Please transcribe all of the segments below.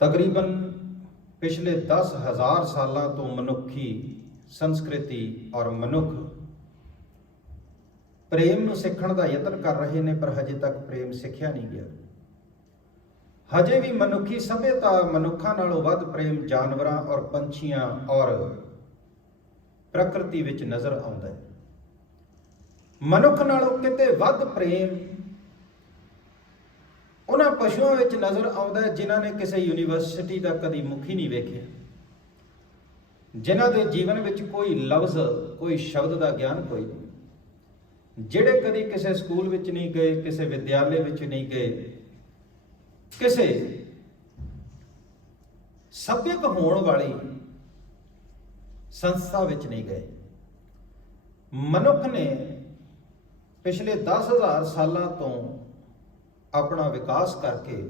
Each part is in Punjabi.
तकरीबन पिछले 10,000 साल तो मनुखी संस्कृति और मनुख प्रेम ਨੂੰ ਸਿੱਖਣ ਦਾ ਯਤਨ ਕਰ ਰਹੇ ਨੇ, ਪਰ ਹਜੇ ਤੱਕ ਪ੍ਰੇਮ ਸਿੱਖਿਆ ਨਹੀਂ ਗਿਆ। ਹਜੇ ਵੀ ਮਨੁੱਖੀ ਸਭਿਅਤਾ ਮਨੁੱਖਾਂ ਨਾਲੋਂ ਵੱਧ ਪ੍ਰੇਮ ਜਾਨਵਰਾਂ ਔਰ ਪੰਛੀਆਂ ਔਰ ਪ੍ਰਕਿਰਤੀ ਵਿੱਚ ਨਜ਼ਰ ਆਉਂਦਾ ਹੈ। ਮਨੁੱਖ ਨਾਲੋਂ ਕਿਤੇ ਵੱਧ ਪ੍ਰੇਮ ਉਹਨਾਂ ਪਸ਼ੂਆਂ ਵਿੱਚ ਨਜ਼ਰ ਆਉਂਦਾ ਹੈ ਜਿਨ੍ਹਾਂ ਨੇ ਕਿਸੇ ਯੂਨੀਵਰਸਿਟੀ ਦਾ ਕਦੀ ਮੁਖੀ ਨਹੀਂ ਵੇਖਿਆ, ਜਿਨ੍ਹਾਂ ਦੇ ਜੀਵਨ ਵਿੱਚ ਕੋਈ ਲਫ਼ਜ਼ ਕੋਈ ਸ਼ਬਦ ਦਾ ਗਿਆਨ ਕੋਈ ਨਹੀਂ, ਜਿਹੜੇ ਕਦੀ ਕਿਸੇ ਸਕੂਲ ਵਿੱਚ ਨਹੀਂ ਗਏ, ਕਿਸੇ ਵਿਦਿਆਲੇ ਵਿੱਚ ਨਹੀਂ ਗਏ, ਕਿਸੇ ਸੱਭਿਅਕ ਹੋਣ ਵਾਲੀ ਸੰਸਥਾ ਵਿੱਚ ਨਹੀਂ ਗਏ। ਮਨੁੱਖ ਨੇ ਪਿਛਲੇ 10,000 ਸਾਲਾਂ ਤੋਂ ਆਪਣਾ ਵਿਕਾਸ ਕਰਕੇ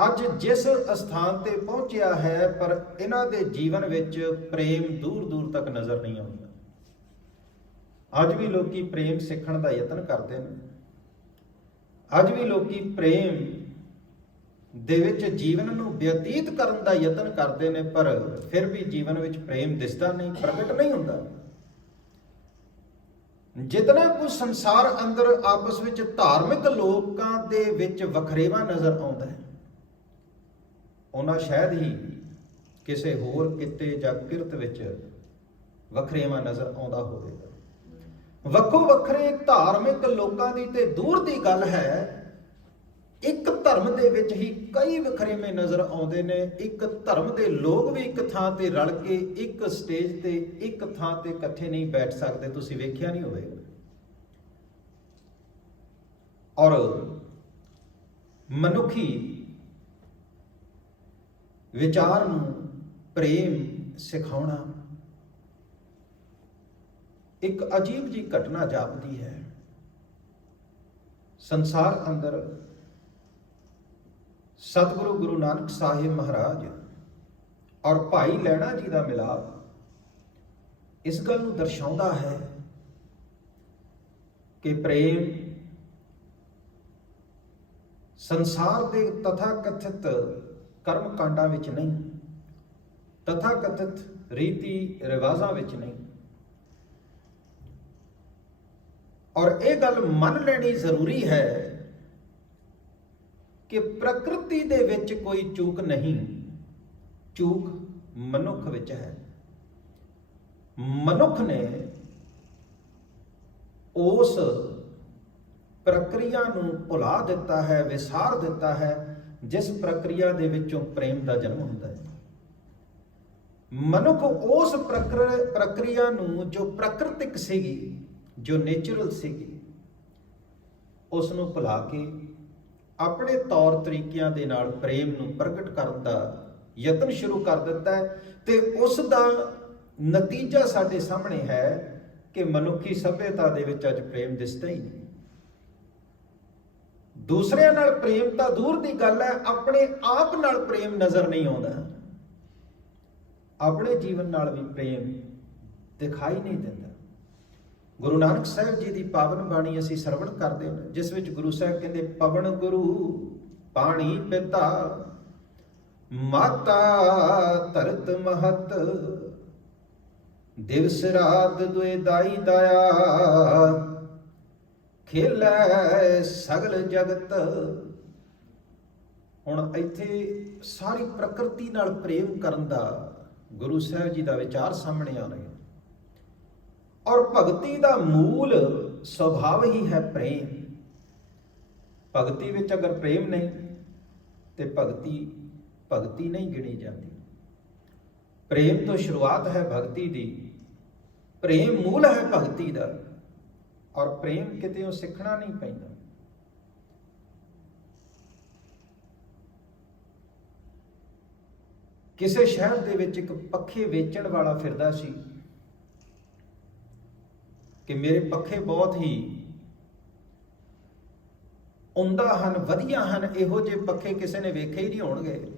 ਅੱਜ ਜਿਸ ਸਥਾਨ ਤੇ ਪਹੁੰਚਿਆ ਹੈ, ਪਰ ਇਹਨਾਂ ਦੇ ਜੀਵਨ ਵਿੱਚ ਪ੍ਰੇਮ ਦੂਰ ਦੂਰ ਤੱਕ ਨਜ਼ਰ ਨਹੀਂ ਆਉਂਦਾ। ਅੱਜ ਵੀ ਲੋਕੀ ਪ੍ਰੇਮ ਸਿੱਖਣ ਦਾ ਯਤਨ ਕਰਦੇ ਨੇ, ਅੱਜ ਵੀ ਲੋਕੀ ਪ੍ਰੇਮ ਦੇ ਵਿੱਚ ਜੀਵਨ ਨੂੰ ਬਤੀਤ ਕਰਨ ਦਾ ਯਤਨ ਕਰਦੇ ਨੇ, ਪਰ ਫਿਰ ਵੀ ਜੀਵਨ ਵਿੱਚ ਪ੍ਰੇਮ ਦਿਸਦਾ ਨਹੀਂ, ਪ੍ਰਗਟ ਨਹੀਂ ਹੁੰਦਾ। ਜਿਤਨਾ ਕੁਝ ਸੰਸਾਰ ਅੰਦਰ ਆਪਸ ਵਿੱਚ ਧਾਰਮਿਕ ਲੋਕਾਂ ਦੇ ਵਿੱਚ ਵਖਰੇਵਾ ਨਜ਼ਰ ਆਉਂਦਾ ਹੈ, ਉਹਨਾਂ ਸ਼ਾਇਦ ਹੀ ਕਿਸੇ ਹੋਰ ਕਿੱਤੇ ਜਾਂ ਕਿਰਤ ਵਿੱਚ ਵਖਰੇਵਾ ਨਜ਼ਰ ਆਉਂਦਾ ਹੋਵੇਗਾ। ਵੱਖੋ ਵੱਖਰੇ ਧਾਰਮਿਕ ਲੋਕਾਂ ਦੀ ਤੇ ਦੂਰ ਦੀ ਗੱਲ ਹੈ, ਇੱਕ ਧਰਮ ਦੇ ਵਿੱਚ ਹੀ ਕਈ ਵਖਰੇਵੇਂ ਨਜ਼ਰ ਆਉਂਦੇ ਨੇ। ਇੱਕ ਧਰਮ ਦੇ ਲੋਕ ਵੀ ਇੱਕ ਥਾਂ ਤੇ ਰਲ ਕੇ ਇੱਕ ਸਟੇਜ ਤੇ ਇੱਕ ਥਾਂ ਤੇ ਇਕੱਠੇ ਨਹੀਂ ਬੈਠ ਸਕਦੇ, ਤੁਸੀਂ ਵੇਖਿਆ ਨਹੀਂ ਹੋਵੇਗਾ। ਔਰ ਮਨੁੱਖੀ ਵਿਚਾਰ ਨੂੰ ਪ੍ਰੇਮ ਸਿਖਾਉਣਾ ਇੱਕ ਅਜੀਬ ਜੀ ਘਟਨਾ ਜਾਪਦੀ ਹੈ। ਸੰਸਾਰ ਅੰਦਰ ਸਤਿਗੁਰੂ ਗੁਰੂ ਨਾਨਕ ਸਾਹਿਬ ਮਹਾਰਾਜ ਔਰ ਭਾਈ ਲਹਿਣਾ ਜੀ ਦਾ ਮਿਲਾਪ ਇਸ ਗੱਲ ਨੂੰ ਦਰਸਾਉਂਦਾ ਹੈ ਕਿ ਪ੍ਰੇਮ ਸੰਸਾਰ ਦੇ ਤਥਾ ਕਥਿਤ ਕਰਮ ਕਾਂਡਾਂ ਵਿੱਚ ਨਹੀਂ, ਤਥਾ ਕਥਿਤ ਰੀਤੀ ਰਿਵਾਜ਼ਾਂ ਵਿੱਚ ਨਹੀਂ। ਔਰ ਇਹ ਗੱਲ ਮੰਨ ਲੈਣੀ ਜ਼ਰੂਰੀ ਹੈ ਕਿ ਪ੍ਰਕਿਰਤੀ ਦੇ ਵਿੱਚ ਕੋਈ ਚੂਕ ਨਹੀਂ, ਚੂਕ ਮਨੁੱਖ ਵਿੱਚ ਹੈ। ਮਨੁੱਖ ਨੇ ਉਸ ਪ੍ਰਕਿਰਿਆ ਨੂੰ ਭੁਲਾ ਦਿੱਤਾ ਹੈ, ਵਿਸਾਰ ਦਿੱਤਾ ਹੈ, ਜਿਸ ਪ੍ਰਕਿਰਿਆ ਦੇ ਵਿੱਚੋਂ ਪ੍ਰੇਮ ਦਾ ਜਨਮ ਹੁੰਦਾ ਹੈ। ਮਨੁੱਖ ਉਸ ਪ੍ਰਕਿਰਿਆ ਨੂੰ ਜੋ ਪ੍ਰਾਕ੍ਰਿਤਿਕ ਸੀਗੀ, ਜੋ ਨੇਚਰਲ ਸੀਗੀ, ਉਸ ਨੂੰ ਭੁਲਾ ਕੇ ਆਪਣੇ ਤੌਰ ਤਰੀਕਿਆਂ ਦੇ ਨਾਲ ਪ੍ਰੇਮ ਨੂੰ ਪ੍ਰਗਟ ਕਰਨ ਦਾ ਯਤਨ ਸ਼ੁਰੂ ਕਰ ਦਿੱਤਾ ਹੈ। ਤੇ ਉਸ ਦਾ ਨਤੀਜਾ ਸਾਡੇ ਸਾਹਮਣੇ ਹੈ ਕਿ ਮਨੁੱਖੀ ਸਭਿਅਤਾ ਦੇ ਵਿੱਚ ਅੱਜ ਪ੍ਰੇਮ ਦਿਸਦਾ ਹੀ ਨਹੀਂ। ਦੂਸਰਿਆਂ ਨਾਲ ਪ੍ਰੇਮ ਤਾਂ ਦੂਰ ਦੀ ਗੱਲ ਹੈ, ਆਪਣੇ ਆਪ ਨਾਲ ਪ੍ਰੇਮ ਨਜ਼ਰ ਨਹੀਂ ਆਉਂਦਾ। ਆਪਣੇ ਜੀਵਨ ਨਾਲ ਵੀ ਪ੍ਰੇਮ ਦਿਖਾਈ ਨਹੀਂ ਦਿੰਦਾ। ਗੁਰੂ ਨਾਨਕ ਸਾਹਿਬ ਜੀ ਦੀ ਪਾਵਨ ਬਾਣੀ ਅਸੀਂ ਸਰਵਣ ਕਰਦੇ ਹਾਂ, ਜਿਸ ਵਿੱਚ ਗੁਰੂ ਸਾਹਿਬ ਕਹਿੰਦੇ, ਪਵਨ ਗੁਰੂ ਪਾਣੀ ਪਿਤਾ ਮਾਤਾ ਧਰਤ ਮਹਤ ਦਿਵਸ ਰਾਤ ਦੁਇ ਦਾਈ ਦਾਇਆ ਖੇਲੈ ਸਗਲ ਜਗਤ। ਹੁਣ ਇੱਥੇ ਸਾਰੀ ਪ੍ਰਕਿਰਤੀ ਨਾਲ ਪ੍ਰੇਮ ਕਰਨ ਦਾ ਗੁਰੂ ਸਾਹਿਬ ਜੀ ਦਾ ਵਿਚਾਰ ਸਾਹਮਣੇ ਆ ਰਿਹਾ। ਔਰ ਭਗਤੀ ਦਾ ਮੂਲ ਸੁਭਾਅ ਹੀ ਹੈ ਪ੍ਰੇਮ। ਭਗਤੀ ਵਿੱਚ ਅਗਰ ਪ੍ਰੇਮ ਨਹੀਂ ਤੇ ਭਗਤੀ ਨਹੀਂ ਗਿਣੀ ਜਾਂਦੀ। ਪ੍ਰੇਮ ਤੋਂ ਸ਼ੁਰੂਆਤ ਹੈ ਭਗਤੀ ਦੀ, ਪ੍ਰੇਮ ਮੂਲ ਹੈ ਭਗਤੀ ਦਾ। ਔਰ ਪ੍ਰੇਮ ਕਿਤੇ ਸਿੱਖਣਾ ਨਹੀਂ ਪੈਂਦਾ। ਕਿਸੇ ਸ਼ਹਿਰ ਦੇ ਵਿੱਚ ਇੱਕ ਪੱਖੇ ਵੇਚਣ ਵਾਲਾ ਫਿਰਦਾ ਸੀ ਕਿ ਮੇਰੇ ਪੱਖੇ ਬਹੁਤ ਹੀ ਉਮਦਾ ਹਨ, ਵਧੀਆ ਹਨ, ਇਹੋ ਜਿਹੇ ਪੱਖੇ ਕਿਸੇ ਨੇ ਵੇਖੇ ਹੀ ਨਹੀਂ ਹੋਣਗੇ।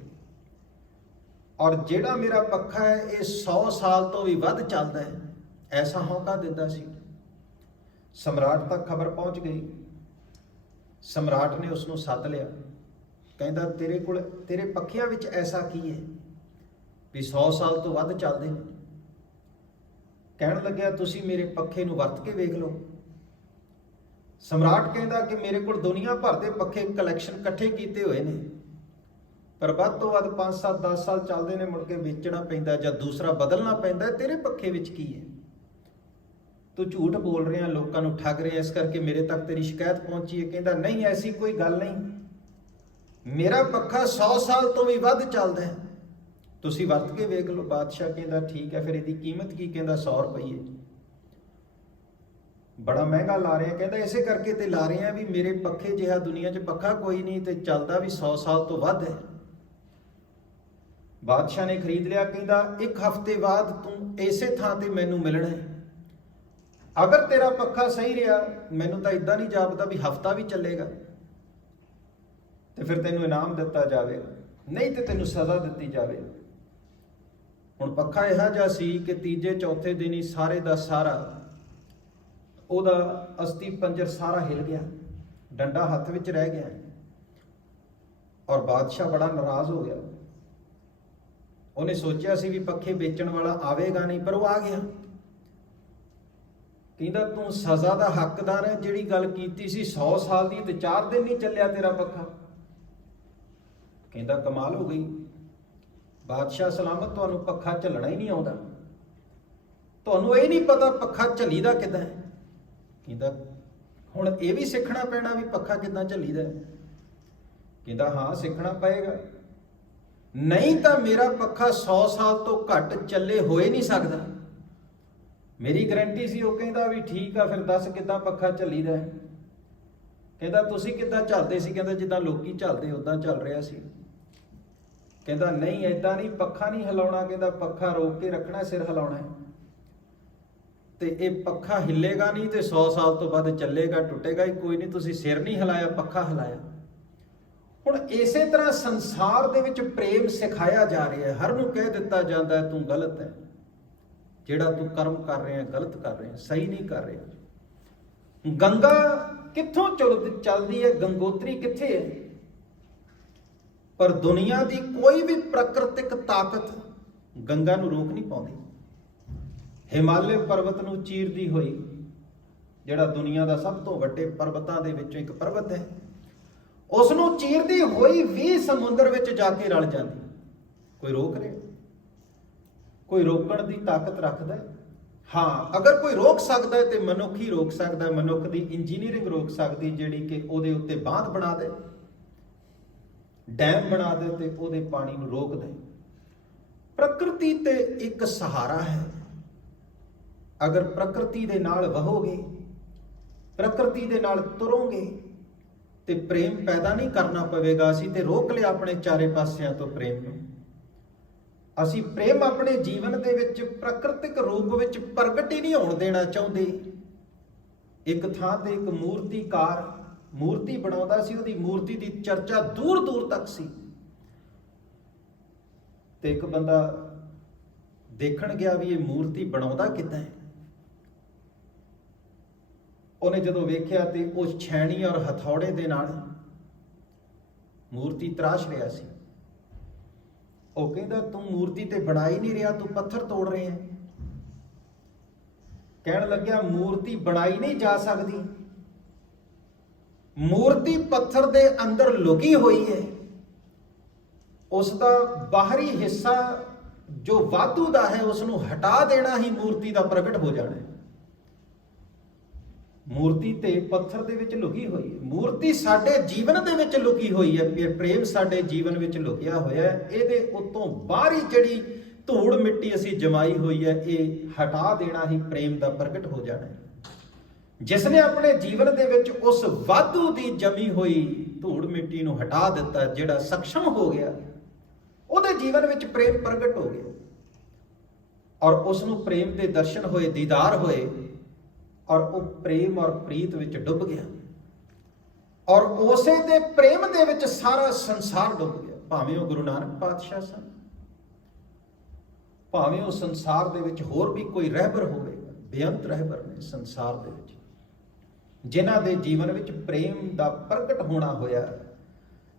ਔਰ ਜਿਹੜਾ ਮੇਰਾ ਪੱਖਾ ਹੈ ਇਹ 100 ਸਾਲ ਤੋਂ ਵੀ ਵੱਧ ਚੱਲਦਾ ਹੈ, ਐਸਾ ਹੌਕਾ ਦਿੰਦਾ ਸੀ। ਸਮਰਾਟ ਤੱਕ ਖਬਰ ਪਹੁੰਚ ਗਈ। ਸਮਰਾਟ ਨੇ ਉਸ ਨੂੰ ਸੱਦ ਲਿਆ, ਕਹਿੰਦਾ ਤੇਰੇ ਪੱਖਿਆਂ ਵਿੱਚ ਐਸਾ ਕੀ ਹੈ ਵੀ 100 ਸਾਲ ਤੋਂ ਵੱਧ ਚੱਲਦੇ ਨੇ? ਕਹਿਣ ਲੱਗਿਆ ਤੁਸੀਂ ਮੇਰੇ ਪੱਖੇ ਨੂੰ ਵਰਤ ਕੇ ਵੇਖ ਲਓ। ਸਮਰਾਟ ਕਹਿੰਦਾ ਕਿ ਮੇਰੇ ਕੋਲ ਦੁਨੀਆ ਭਰ ਦੇ ਪੱਖੇ ਕਲੈਕਸ਼ਨ ਇਕੱਠੇ ਕੀਤੇ ਹੋਏ ਨੇ, ਪਰ ਵੱਧ ਤੋਂ ਵੱਧ 5 7 10 ਸਾਲ ਚੱਲਦੇ ਨੇ, ਮੁੜ ਕੇ ਵੇਚਣਾ ਪੈਂਦਾ ਜਾਂ ਦੂਸਰਾ ਬਦਲਣਾ ਪੈਂਦਾ। ਤੇਰੇ ਪੱਖੇ ਵਿੱਚ ਕੀ ਹੈ? ਤੂੰ ਝੂਠ ਬੋਲ ਰਿਹਾ, ਲੋਕਾਂ ਨੂੰ ਠੱਗ ਰਿਹਾ, ਇਸ ਕਰਕੇ ਮੇਰੇ ਤੱਕ ਤੇਰੀ ਸ਼ਿਕਾਇਤ ਪਹੁੰਚੀ ਹੈ। ਕਹਿੰਦਾ ਨਹੀਂ, ਐਸੀ ਕੋਈ ਗੱਲ ਨਹੀਂ, ਮੇਰਾ ਪੱਖਾ 100 ਸਾਲ ਤੋਂ ਵੀ ਵੱਧ ਚੱਲਦਾ ਹੈ, ਤੁਸੀਂ ਵਰਤ ਕੇ ਵੇਖ ਲਓ। ਬਾਦਸ਼ਾਹ ਕਹਿੰਦਾ ਠੀਕ ਹੈ, ਫਿਰ ਇਹਦੀ ਕੀਮਤ ਕੀ? ਕਹਿੰਦਾ 100 ਰੁਪਏ। ਬੜਾ ਮਹਿੰਗਾ ਲਾ ਰਹੇ ਆ। ਕਹਿੰਦਾ ਇਸੇ ਕਰਕੇ ਤੇ ਲਾ ਰਹੇ ਆ ਵੀ ਮੇਰੇ ਪੱਖੇ ਜਿਹਾ ਦੁਨੀਆ 'ਚ ਪੱਖਾ ਕੋਈ ਨਹੀਂ ਤੇ ਚੱਲਦਾ ਵੀ 100 ਸਾਲ ਤੋਂ ਵੱਧ ਹੈ। ਬਾਦਸ਼ਾਹ ਨੇ ਖਰੀਦ ਲਿਆ। ਕਹਿੰਦਾ 1 ਹਫ਼ਤੇ ਬਾਅਦ ਤੂੰ ਇਸੇ ਥਾਂ ਤੇ ਮੈਨੂੰ ਮਿਲਣਾ ਹੈ। ਅਗਰ ਤੇਰਾ ਪੱਖਾ ਸਹੀ ਰਿਹਾ, ਮੈਨੂੰ ਤਾਂ ਇਦਾਂ ਨਹੀਂ ਜਾਪਦਾ ਵੀ ਹਫ਼ਤਾ ਵੀ ਚੱਲੇਗਾ, ਤੇ ਫਿਰ ਤੈਨੂੰ ਇਨਾਮ ਦਿੱਤਾ ਜਾਵੇਗਾ, ਨਹੀਂ ਤੇ ਤੈਨੂੰ ਸਜ਼ਾ ਦਿੱਤੀ ਜਾਵੇ। ਹੁਣ ਪੱਖਾ ਇਹੋ ਜਿਹਾ ਸੀ ਕਿ ਤੀਜੇ ਚੌਥੇ ਦਿਨ ਹੀ ਸਾਰੇ ਦਾ ਸਾਰਾ ਉਹਦਾ ਅਸਥੀ ਪੰਜਰ ਸਾਰਾ ਹਿਲ ਗਿਆ, ਡੰਡਾ ਹੱਥ ਵਿੱਚ ਰਹਿ ਗਿਆ, ਔਰ ਬਾਦਸ਼ਾਹ ਬੜਾ ਨਾਰਾਜ਼ ਹੋ ਗਿਆ। ਉਹਨੇ ਸੋਚਿਆ ਸੀ ਵੀ ਪੱਖੇ ਵੇਚਣ ਵਾਲਾ ਆਵੇਗਾ ਨਹੀਂ, ਪਰ ਉਹ ਆ ਗਿਆ। ਕਹਿੰਦਾ ਤੂੰ ਸਜ਼ਾ ਦਾ ਹੱਕਦਾਰ ਹੈ, ਜਿਹੜੀ ਗੱਲ ਕੀਤੀ ਸੀ 100 ਸਾਲ ਦੀ ਤੇ 4 ਦਿਨ ਨਹੀਂ ਚੱਲਿਆ ਤੇਰਾ ਪੱਖਾ। ਕਹਿੰਦਾ ਕਮਾਲ ਹੋ ਗਈ, ਬਾਦਸ਼ਾਹ ਸਲਾਮਤ, ਤੁਹਾਨੂੰ ਪੱਖਾ ਝੱਲਣਾ ਹੀ ਨਹੀਂ ਆਉਂਦਾ, ਤੁਹਾਨੂੰ ਇਹ ਨਹੀਂ ਪਤਾ ਪੱਖਾ ਝੱਲੀਦਾ ਕਿੱਦਾਂ ਹੈ। ਕਹਿੰਦਾ ਹੁਣ ਇਹ ਵੀ ਸਿੱਖਣਾ ਪੈਣਾ ਵੀ ਪੱਖਾ ਕਿੱਦਾਂ ਝੱਲੀਦਾ। ਕਹਿੰਦਾ ਹਾਂ ਸਿੱਖਣਾ ਪਏਗਾ, ਨਹੀਂ ਤਾਂ ਮੇਰਾ ਪੱਖਾ 100 ਸਾਲ ਤੋਂ ਘੱਟ ਚੱਲੇ ਹੋਏ ਨਹੀਂ ਸਕਦਾ। ਮੇਰੀ ਗਰੰਟੀ ਸੀ। ਉਹ ਕਹਿੰਦਾ ਵੀ ਠੀਕ ਆ, ਫਿਰ ਦੱਸ ਕਿੱਦਾਂ ਪੱਖਾ ਝੱਲੀਦਾ। ਕਹਿੰਦਾ ਤੁਸੀਂ ਕਿੱਦਾਂ ਝੱਲਦੇ ਸੀ? ਕਹਿੰਦਾ ਜਿੱਦਾਂ ਲੋਕੀ ਝੱਲਦੇ ਉਦਾਂ ਚੱਲ ਰਿਹਾ ਸੀ। ਕਹਿੰਦਾ ਨਹੀਂ, ਏਦਾਂ ਨਹੀਂ, ਪੱਖਾ ਨਹੀਂ ਹਿਲਾਉਣਾ। ਕਹਿੰਦਾ ਪੱਖਾ ਰੋਕ ਕੇ ਰੱਖਣਾ, ਸਿਰ ਹਿਲਾਉਣਾ ਹੈ, ਤੇ ਇਹ ਪੱਖਾ ਹਿੱਲੇਗਾ ਨਹੀਂ ਤੇ 100 ਸਾਲ ਤੋਂ ਬਾਅਦ ਚੱਲੇਗਾ, ਟੁੱਟੇਗਾ ਹੀ ਕੋਈ ਨਹੀਂ। ਤੁਸੀਂ ਸਿਰ ਨਹੀਂ ਹਿਲਾਇਆ, ਪੱਖਾ ਹਿਲਾਇਆ। ਹੁਣ ਇਸੇ ਤਰ੍ਹਾਂ ਸੰਸਾਰ ਦੇ ਵਿੱਚ ਪ੍ਰੇਮ ਸਿਖਾਇਆ ਜਾ ਰਿਹਾ ਹੈ। ਹਰ ਨੂੰ ਕਹਿ ਦਿੱਤਾ ਜਾਂਦਾ ਹੈ ਤੂੰ ਗਲਤ ਹੈ, ਜਿਹੜਾ ਤੂੰ ਕਰਮ ਕਰ ਰਿਹਾ ਗਲਤ ਕਰ ਰਿਹਾ, ਸਹੀ ਨਹੀਂ ਕਰ ਰਿਹਾ। ਗੰਗਾ ਕਿੱਥੋਂ ਚੱਲਦੀ ਹੈ, ਗੰਗੋਤਰੀ ਕਿੱਥੇ ਹੈ, ਪਰ ਦੁਨੀਆ ਦੀ ਕੋਈ ਵੀ ਪ੍ਰਾਕ੍ਰਿਤਿਕ ਤਾਕਤ ਗੰਗਾ ਨੂੰ ਰੋਕ ਨਹੀਂ ਪਾਉਂਦੀ। ਹਿਮਾਲਯ ਪਰਬਤ ਨੂੰ ਚੀਰਦੀ ਹੋਈ, ਜਿਹੜਾ ਦੁਨੀਆ ਦਾ ਸਭ ਤੋਂ ਵੱਡੇ ਪਰਬਤਾਂ ਦੇ ਵਿੱਚੋਂ ਇੱਕ ਪਰਬਤ ਹੈ, ਉਸ ਨੂੰ ਚੀਰਦੀ ਹੋਈ ਵੀ ਸਮੁੰਦਰ ਵਿੱਚ ਜਾ ਕੇ ਰਲ ਜਾਂਦੀ। ਕੋਈ ਰੋਕ ਰਿਹਾ? ਕੋਈ ਰੋਕਣ ਦੀ ਤਾਕਤ ਰੱਖਦਾ ਹੈ? ਹਾਂ, ਅਗਰ ਕੋਈ ਰੋਕ ਸਕਦਾ ਹੈ ਤੇ ਮਨੁੱਖ ਹੀ ਰੋਕ ਸਕਦਾ ਹੈ। ਮਨੁੱਖ ਦੀ ਇੰਜੀਨੀਅਰਿੰਗ ਰੋਕ ਸਕਦੀ, ਜਿਹੜੀ ਕਿ ਉਹਦੇ ਉੱਤੇ ਬਾਂਧ ਬਣਾ ਦੇ, ਡੈਮ ਬਣਾ ਦੇ ਤੇ ਉਹਦੇ ਪਾਣੀ ਨੂੰ ਰੋਕ ਦੇ। ਪ੍ਰਕਿਰਤੀ ਤੇ ਇੱਕ ਸਹਾਰਾ ਹੈ। ਅਗਰ ਪ੍ਰਕਿਰਤੀ ਦੇ ਨਾਲ ਵਹੋਗੇ, ਪ੍ਰਕਿਰਤੀ ਦੇ ਨਾਲ ਤੁਰੋਗੇ, ਤੇ ਪ੍ਰੇਮ ਪੈਦਾ ਨਹੀਂ ਕਰਨਾ ਪਵੇਗਾ। ਅਸੀਂ ਤੇ ਰੋਕ ਲਿਆ ਆਪਣੇ ਚਾਰੇ ਪਾਸਿਆਂ ਤੋਂ ਪ੍ਰੇਮ ਨੂੰ। ਅਸੀਂ ਪ੍ਰੇਮ ਆਪਣੇ ਜੀਵਨ ਦੇ ਵਿੱਚ ਪ੍ਰਕਿਰਤਿਕ ਰੂਪ ਵਿੱਚ ਪ੍ਰਗਟ ਹੀ ਨਹੀਂ ਹੋਣ ਦੇਣਾ ਚਾਹੁੰਦੇ। ਇੱਕ ਥਾਂ ਤੇ ਇੱਕ ਮੂਰਤੀਕਾਰ ਮੂਰਤੀ ਬਣਾਉਂਦਾ ਸੀ, ਉਹਦੀ ਮੂਰਤੀ ਦੀ ਚਰਚਾ ਦੂਰ ਦੂਰ ਤੱਕ ਸੀ, ਤੇ ਇੱਕ ਬੰਦਾ ਦੇਖਣ ਗਿਆ ਵੀ ਇਹ ਮੂਰਤੀ ਬਣਾਉਂਦਾ ਕਿੱਦਾਂ ਹੈ। ਉਹਨੇ ਜਦੋਂ ਵੇਖਿਆ ਤੇ ਉਹ ਛੈਣੀ ਔਰ ਹਥੌੜੇ ਦੇ ਨਾਲ ਮੂਰਤੀ ਤਰਾਸ਼ ਰਿਹਾ ਸੀ। ਉਹ ਕਹਿੰਦਾ ਤੂੰ ਮੂਰਤੀ ਤੇ ਬਣਾ ਹੀ ਨਹੀਂ ਰਿਹਾ, ਤੂੰ ਪੱਥਰ ਤੋੜ ਰਿਹਾ ਹੈ। ਕਹਿਣ ਲੱਗਿਆ ਮੂਰਤੀ ਬਣਾਈ ਨਹੀਂ ਜਾ ਸਕਦੀ, ਮੂਰਤੀ ਪੱਥਰ ਦੇ ਅੰਦਰ ਲੁਕੀ ਹੋਈ ਹੈ। ਉਸ ਦਾ ਬਾਹਰੀ ਹਿੱਸਾ ਜੋ ਵਾਧੂ ਦਾ ਹੈ, ਉਸ ਨੂੰ ਹਟਾ ਦੇਣਾ ਹੀ ਮੂਰਤੀ ਦਾ ਪ੍ਰਗਟ ਹੋ ਜਾਣਾ ਹੈ। ਮੂਰਤੀ ਤੇ ਪੱਥਰ ਦੇ ਵਿੱਚ ਲੁਕੀ ਹੋਈ ਹੈ, ਮੂਰਤੀ ਸਾਡੇ ਜੀਵਨ ਦੇ ਵਿੱਚ ਲੁਕੀ ਹੋਈ ਹੈ। ਪ੍ਰੇਮ ਸਾਡੇ ਜੀਵਨ ਵਿੱਚ ਲੁਕਿਆ ਹੋਇਆ ਹੈ। ਇਹਦੇ ਉੱਤੋਂ ਬਾਹਰੀ ਜਿਹੜੀ ਧੂੜ ਮਿੱਟੀ ਅਸੀਂ ਜਮਾਈ ਹੋਈ ਹੈ, ਇਹ ਹਟਾ ਦੇਣਾ ਹੀ ਪ੍ਰੇਮ ਦਾ ਪ੍ਰਗਟ ਹੋ ਜਾਣਾ ਹੈ। ਜਿਸ ਨੇ ਆਪਣੇ ਜੀਵਨ ਦੇ ਵਿੱਚ ਉਸ ਵਾਧੂ ਦੀ ਜਮੀ ਹੋਈ ਧੂੜ ਮਿੱਟੀ ਨੂੰ ਹਟਾ ਦਿੱਤਾ, ਜਿਹੜਾ ਸક્ષਮ ਹੋ ਗਿਆ, ਉਹਦੇ ਜੀਵਨ ਵਿੱਚ ਪ੍ਰੇਮ ਪ੍ਰਗਟ ਹੋ ਗਿਆ, ਔਰ ਉਸ ਨੂੰ ਪ੍ਰੇਮ ਦੇ ਦਰਸ਼ਨ ਹੋਏ, ਦੀਦਾਰ ਹੋਏ, ਔਰ ਉਹ ਪ੍ਰੇਮ ਔਰ ਪ੍ਰੀਤ ਵਿੱਚ ਡੁੱਬ ਗਿਆ, ਔਰ ਉਸੇ ਦੇ ਪ੍ਰੇਮ ਦੇ ਵਿੱਚ ਸਾਰਾ ਸੰਸਾਰ ਡੁੱਬ ਗਿਆ। ਭਾਵੇਂ ਉਹ ਗੁਰੂ ਨਾਨਕ ਪਾਤਸ਼ਾਹ ਸਨ, ਭਾਵੇਂ ਉਹ ਸੰਸਾਰ ਦੇ ਵਿੱਚ ਹੋਰ ਵੀ ਕੋਈ ਰਹਿਬਰ ਹੋਵੇਗਾ, ਬੇਅੰਤ ਰਹਿਬਰ ਨੇ ਸੰਸਾਰ ਦੇ ਵਿੱਚ, ਜਿਨ੍ਹਾਂ ਦੇ ਜੀਵਨ ਵਿੱਚ ਪ੍ਰੇਮ ਦਾ ਪ੍ਰਗਟ ਹੋਣਾ ਹੋਇਆ,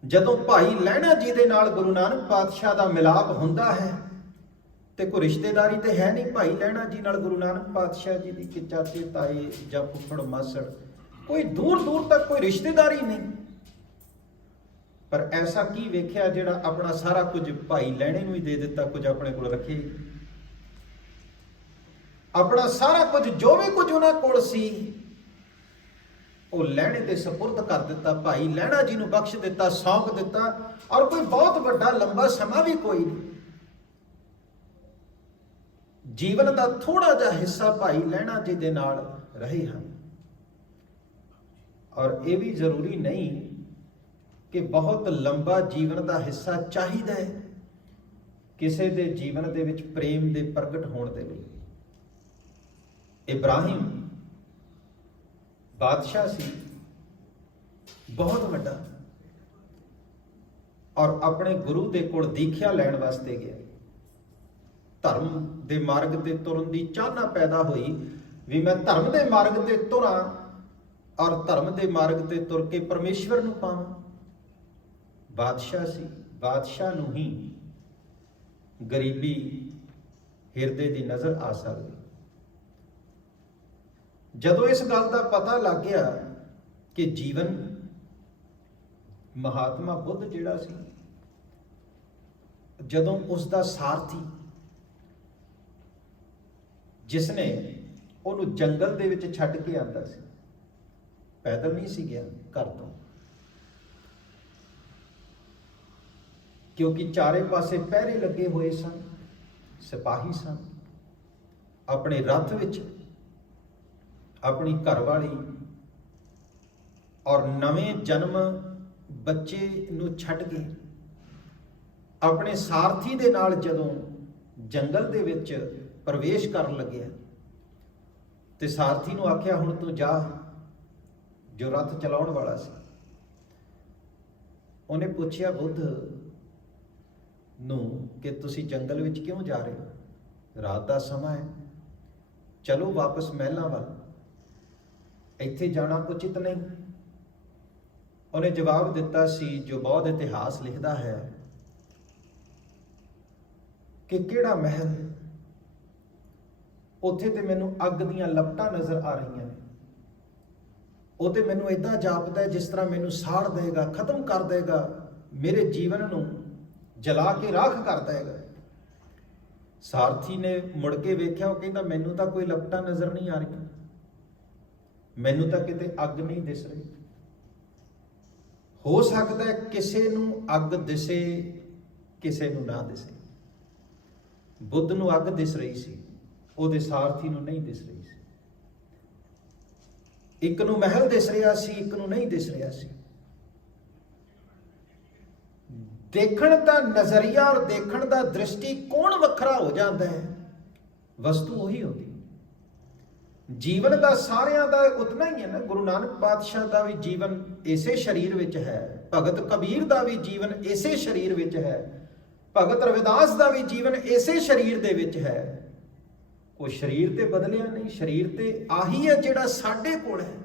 ਜਦੋਂ ਭਾਈ ਲਹਿਣਾ ਜੀ ਦੇ ਨਾਲ ਗੁਰੂ ਨਾਨਕ ਪਾਤਸ਼ਾਹ ਦਾ ਮਿਲਾਪ ਹੁੰਦਾ ਹੈ ਤੇ ਕੋਈ ਰਿਸ਼ਤੇਦਾਰੀ ਤੇ ਹੈ ਨਹੀਂ ਭਾਈ ਲਹਿਣਾ ਜੀ ਨਾਲ ਗੁਰੂ ਨਾਨਕ ਪਾਤਸ਼ਾਹ ਜੀ ਦੀ, ਕਿ ਚਾਚੇ ਤਾਏ ਜਾਂ ਫੁੱਫੜ ਮਾਸੜ, ਕੋਈ ਦੂਰ ਦੂਰ ਤੱਕ ਕੋਈ ਰਿਸ਼ਤੇਦਾਰੀ ਨਹੀਂ। ਪਰ ਐਸਾ ਕੀ ਵੇਖਿਆ ਜਿਹੜਾ ਆਪਣਾ ਸਾਰਾ ਕੁਝ ਭਾਈ ਲਹਿਣੇ ਨੂੰ ਹੀ ਦੇ ਦਿੱਤਾ, ਕੁਝ ਆਪਣੇ ਕੋਲ ਰੱਖੇ। ਆਪਣਾ ਸਾਰਾ ਕੁਝ, ਜੋ ਵੀ ਕੁਝ ਉਹਨਾਂ ਕੋਲ ਸੀ, ਉਹ ਲਹਿਣੇ ਦੇ ਸਪੁਰਦ ਕਰ ਦਿੱਤਾ, ਭਾਈ ਲਹਿਣਾ ਜੀ ਨੂੰ ਬਖਸ਼ ਦਿੱਤਾ, ਸੌਂਪ ਦਿੱਤਾ। ਔਰ ਕੋਈ ਬਹੁਤ ਵੱਡਾ ਲੰਬਾ ਸਮਾਂ ਵੀ ਕੋਈ ਨਹੀਂ, ਜੀਵਨ ਦਾ ਥੋੜਾ ਜਿਹਾ ਹਿੱਸਾ ਭਾਈ ਲਹਿਣਾ ਜੀ ਦੇ ਨਾਲ ਰਹੇ ਹਨ। ਔਰ ਇਹ ਵੀ ਜ਼ਰੂਰੀ ਨਹੀਂ ਕਿ ਬਹੁਤ ਲੰਬਾ ਜੀਵਨ ਦਾ ਹਿੱਸਾ ਚਾਹੀਦਾ ਹੈ ਕਿਸੇ ਦੇ ਜੀਵਨ ਦੇ ਵਿੱਚ ਪ੍ਰੇਮ ਦੇ ਪ੍ਰਗਟ ਹੋਣ ਦੇ ਲਈ। ਇਬਰਾਹਿਮ ਬਾਦਸ਼ਾਹ ਸੀ ਬਹੁਤ ਵੱਡਾ, ਔਰ ਆਪਣੇ ਗੁਰੂ ਦੇ ਕੋਲ ਦੀਖਿਆ ਲੈਣ ਵਾਸਤੇ ਗਿਆ। ਧਰਮ ਦੇ ਮਾਰਗ ਤੇ ਤੁਰਨ ਦੀ ਚਾਹਨਾ ਪੈਦਾ ਹੋਈ ਵੀ ਮੈਂ ਧਰਮ ਦੇ ਮਾਰਗ ਤੇ ਤੁਰਾਂ ਔਰ ਧਰਮ ਦੇ ਮਾਰਗ ਤੇ ਤੁਰ ਕੇ ਪਰਮੇਸ਼ਵਰ ਨੂੰ ਪਾਵਾਂ। ਬਾਦਸ਼ਾਹ ਸੀ, ਬਾਦਸ਼ਾਹ ਨੂੰ ਹੀ ਗਰੀਬੀ ਹਿਰਦੇ ਦੀ ਨਜ਼ਰ ਆ ਸਕਦੀ। ਜਦੋਂ ਇਸ ਗੱਲ ਦਾ ਪਤਾ ਲੱਗ ਗਿਆ ਕਿ ਜੀਵਨ, ਮਹਾਤਮਾ ਬੁੱਧ ਜਿਹੜਾ ਸੀ, ਜਦੋਂ ਉਸ ਦਾ ਸਾਰਥੀ ਜਿਸਨੇ ਉਹਨੂੰ ਜੰਗਲ ਦੇ ਵਿੱਚ ਛੱਡ ਕੇ ਆਂਦਾ ਸੀ, ਪੈਦਲ ਨਹੀਂ ਸੀ ਗਿਆ ਘਰ ਤੋਂ, ਕਿਉਂਕਿ ਚਾਰੇ ਪਾਸੇ ਪਹਿਰੇ ਲੱਗੇ ਹੋਏ ਸਨ, ਸਿਪਾਹੀ ਸਨ। ਆਪਣੇ ਰੱਥ ਵਿੱਚ ਆਪਣੀ ਘਰਵਾਲੀ ਔਰ ਨਵੇਂ ਜਨਮ ਬੱਚੇ ਨੂੰ ਛੱਡ ਕੇ ਆਪਣੇ ਸਾਰਥੀ ਦੇ ਨਾਲ ਜਦੋਂ ਜੰਗਲ ਦੇ ਵਿੱਚ ਪ੍ਰਵੇਸ਼ ਕਰਨ ਲੱਗਿਆ ਤੇ ਸਾਰਥੀ ਨੂੰ ਆਖਿਆ ਹੁਣ ਤੂੰ ਜਾ, ਜੋ ਰੱਥ ਚਲਾਉਣ ਵਾਲਾ ਸੀ। ਉਹਨੇ ਪੁੱਛਿਆ ਬੁੱਧ ਨੂੰ ਕਿ ਤੁਸੀਂ ਜੰਗਲ ਵਿੱਚ ਕਿਉਂ ਜਾ ਰਹੇ ਹੋ, ਰਾਤ ਦਾ ਸਮਾਂ ਹੈ, ਚਲੋ ਵਾਪਸ ਮਹਿਲਾਂ ਵੱਲ, ਇੱਥੇ ਜਾਣਾ ਉਚਿਤ ਨਹੀਂ। ਉਹਨੇ ਜਵਾਬ ਦਿੱਤਾ ਸੀ ਜੋ ਬੌਧ ਇਤਿਹਾਸ ਲਿਖਦਾ ਹੈ ਕਿ ਕਿਹੜਾ ਮਹਿਲ, ਉੱਥੇ ਤੇ ਮੈਨੂੰ ਅੱਗ ਦੀਆਂ ਲਪਟਾਂ ਨਜ਼ਰ ਆ ਰਹੀਆਂ ਨੇ, ਉਹ ਤੇ ਮੈਨੂੰ ਏਦਾਂ ਜਾਪਦਾ ਜਿਸ ਤਰ੍ਹਾਂ ਮੈਨੂੰ ਸਾੜ ਦੇਗਾ, ਖਤਮ ਕਰ ਦੇਗਾ, ਮੇਰੇ ਜੀਵਨ ਨੂੰ ਜਲਾ ਕੇ ਰਾਖ ਕਰ ਦੇਗਾ। ਸਾਰਥੀ ਨੇ ਮੁੜ ਕੇ ਵੇਖਿਆ, ਉਹ ਕਹਿੰਦਾ ਮੈਨੂੰ ਤਾਂ ਕੋਈ ਲਪਟਾਂ ਨਜ਼ਰ ਨਹੀਂ ਆ ਰਹੀਆਂ, ਮੈਨੂੰ ਤਾਂ ਕਿਤੇ ਅੱਗ ਨਹੀਂ ਦਿਸ ਰਹੀ। ਹੋ ਸਕਦਾ ਹੈ ਕਿਸੇ ਨੂੰ ਅੱਗ ਦਿਸੇ, ਕਿਸੇ ਨੂੰ ਨਾ ਦਿਸੇ। ਬੁੱਧ ਨੂੰ ਅੱਗ ਦਿਸ ਰਹੀ ਸੀ, ਉਹਦੇ ਸਾਰਥੀ ਨੂੰ ਨਹੀਂ ਦਿਸ ਰਹੀ ਸੀ। ਇੱਕ ਨੂੰ ਮਹਿਲ ਦਿਸ ਰਿਹਾ ਸੀ, ਇੱਕ ਨੂੰ ਨਹੀਂ ਦਿਸ ਰਿਹਾ ਸੀ। ਦੇਖਣ ਦਾ ਨਜ਼ਰੀਆ ਔਰ ਦੇਖਣ ਦਾ ਦ੍ਰਿਸ਼ਟੀਕੋਣ ਵੱਖਰਾ ਹੋ ਜਾਂਦਾ ਹੈ, ਵਸਤੂ ਉਹੀ ਹੁੰਦੀ। ਜੀਵਨ ਦਾ ਸਾਰਿਆਂ ਦਾ ਉਤਨਾ ਹੀ ਹੈ ਨਾ। ਗੁਰੂ ਨਾਨਕ ਪਾਤਸ਼ਾਹ ਦਾ ਵੀ ਜੀਵਨ ਇਸੇ ਸਰੀਰ ਵਿੱਚ ਹੈ, ਭਗਤ ਕਬੀਰ ਦਾ ਵੀ ਜੀਵਨ ਇਸੇ ਸਰੀਰ ਵਿੱਚ ਹੈ, ਭਗਤ ਰਵਿਦਾਸ ਦਾ ਵੀ ਜੀਵਨ ਇਸੇ ਸਰੀਰ ਦੇ ਵਿੱਚ ਹੈ। ਉਹ ਸਰੀਰ ਤੇ ਬਦਲਿਆ ਨਹੀਂ, ਸਰੀਰ ਤੇ ਆਹੀ ਹੈ ਜਿਹੜਾ ਸਾਡੇ ਕੋਲ ਹੈ।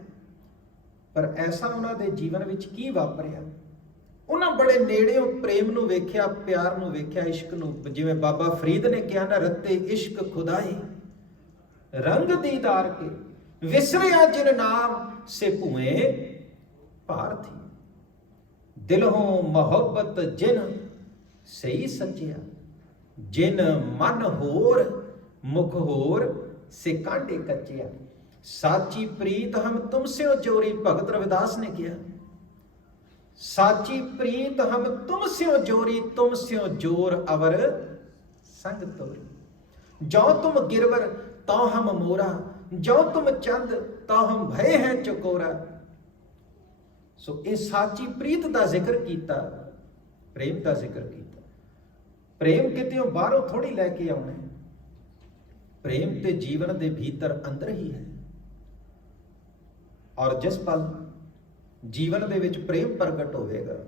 ਪਰ ਐਸਾ ਉਹਨਾਂ ਦੇ ਜੀਵਨ ਵਿੱਚ ਕੀ ਵਾਪਰਿਆ? ਉਹਨਾਂ ਬੜੇ ਨੇੜਿਓਂ ਪ੍ਰੇਮ ਨੂੰ ਵੇਖਿਆ, ਪਿਆਰ ਨੂੰ ਵੇਖਿਆ, ਇਸ਼ਕ ਨੂੰ। ਜਿਵੇਂ ਬਾਬਾ ਫਰੀਦ ਨੇ ਕਿਹਾ ਨਾ, ਰੱਤੇ ਇਸ਼ਕ ਖੁਦਾਈ ਰੰਗ ਦੀਦਾਰ ਕੇ, ਵਿਸਰਿਆ ਜਿਨ ਨਾਮ ਸੇ ਭੂਏ ਭਾਰਤੀ, ਦਿਲੋਂ ਮੁਹੱਬਤ ਜਿਨ ਸਹੀ ਸੱਚਿਆ, ਜਿਨ ਮਨ ਹੋਰ ਮੁਖ ਹੋਰ ਸੇ ਕਾਂਡੇ ਕੱਚਿਆ, ਸਾਚੀ ਪ੍ਰੀਤ ਹਮ ਤੁਮ ਸਿਓ ਜੋਰੀ। ਭਗਤ ਰਵਿਦਾਸ ਨੇ ਕਿਹਾ, ਸਾਚੀ ਪ੍ਰੀਤ ਹਮ ਤੁਮ ਸਿਓ ਜੋਰੀ, ਤੁਮ ਸਿਓ ਜੋਰ ਅਵਰ ਸੰਗ ਤੋਰੀ। ਜੋ ਤੁਮ ਗਿਰਵਰ ਤੋ ਹਮ ਮੋਰਾ, ਜੋ ਤੁਮ ਚੰਦ ਤੋ ਹਮ ਭਏ ਹੈ ਚਕੋਰਾ। ਸੋ ਇਹ ਸਾਚੀ ਪ੍ਰੀਤ ਦਾ ਜ਼ਿਕਰ ਕੀਤਾ, ਪ੍ਰੇਮ ਦਾ ਜ਼ਿਕਰ ਕੀਤਾ। ਪ੍ਰੇਮ ਕਿਤੇੋਂ ਬਾਹਰੋਂ ਥੋੜੀ ਲੈ ਕੇ ਆਉਣਾ ਹੈ, ਪ੍ਰੇਮ ਤੇ ਜੀਵਨ ਦੇ ਭੀਤਰ ਅੰਦਰ ਹੀ ਹੈ। ਔਰ ਜਿਸ ਪਲ ਜੀਵਨ ਦੇ ਵਿੱਚ ਪ੍ਰੇਮ ਪ੍ਰਗਟ ਹੋਵੇਗਾ,